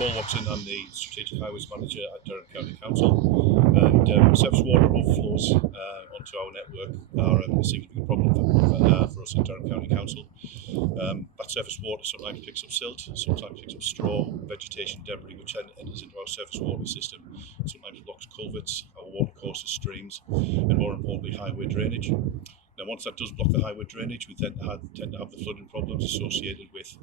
Paul Watson. I'm the Strategic Highways Manager at Durham County Council, and surface water overflows onto our network are a significant problem for us at Durham County Council. That surface water sometimes picks up silt, sometimes picks up straw, vegetation debris, which enters into our surface water system. Sometimes blocks culverts, our watercourses, streams, and more importantly, highway drainage. Now, once that does block the highway drainage, we tend to have the flooding problems associated with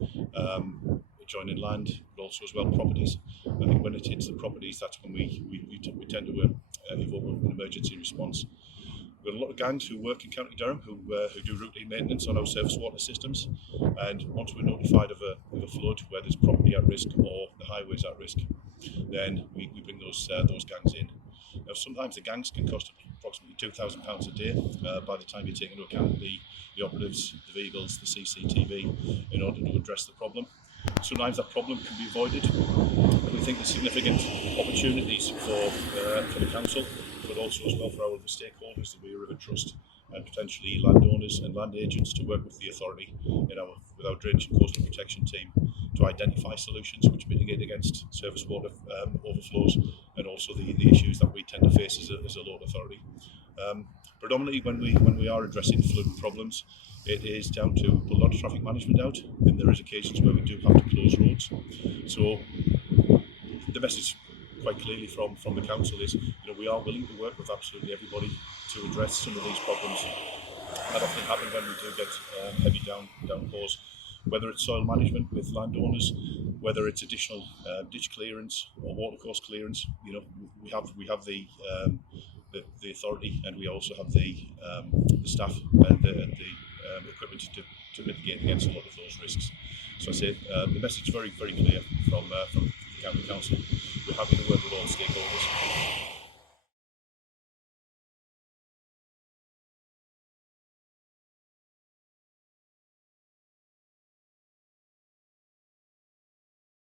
adjoining land, but also as well properties. I think when it hits the properties, that's when we tend to evoke an emergency response. We've got a lot of gangs who work in County Durham who do routine maintenance on our surface water systems, and once we're notified of a flood where there's property at risk or the highways at risk, then we bring those gangs in. Now, sometimes the gangs can cost approximately £2,000 a day by the time you take into account the operatives, the vehicles, the CCTV, in order to address the problem. Sometimes that problem can be avoided, but we think there's significant opportunities for the council, but also as well for our other stakeholders, the Weir River Trust, and potentially landowners and land agents, to work with the authority with our drainage and coastal protection team to identify solutions which mitigate against surface water overflows, and also the issues that we tend to face as a local authority. Predominantly when we are addressing flood problems, it is down to a lot of traffic management out, and there is occasions where we do have to close roads. So the message quite clearly from the council is, we are willing to work with absolutely everybody to address some of these problems that often happen when we do get heavy downpours, whether it's soil management with landowners, whether it's additional ditch clearance or watercourse clearance. We have the authority, and we also have the staff and the equipment to mitigate against a lot of those risks. So I say the message is very, very clear from the County Council. We're happy to work with all stakeholders.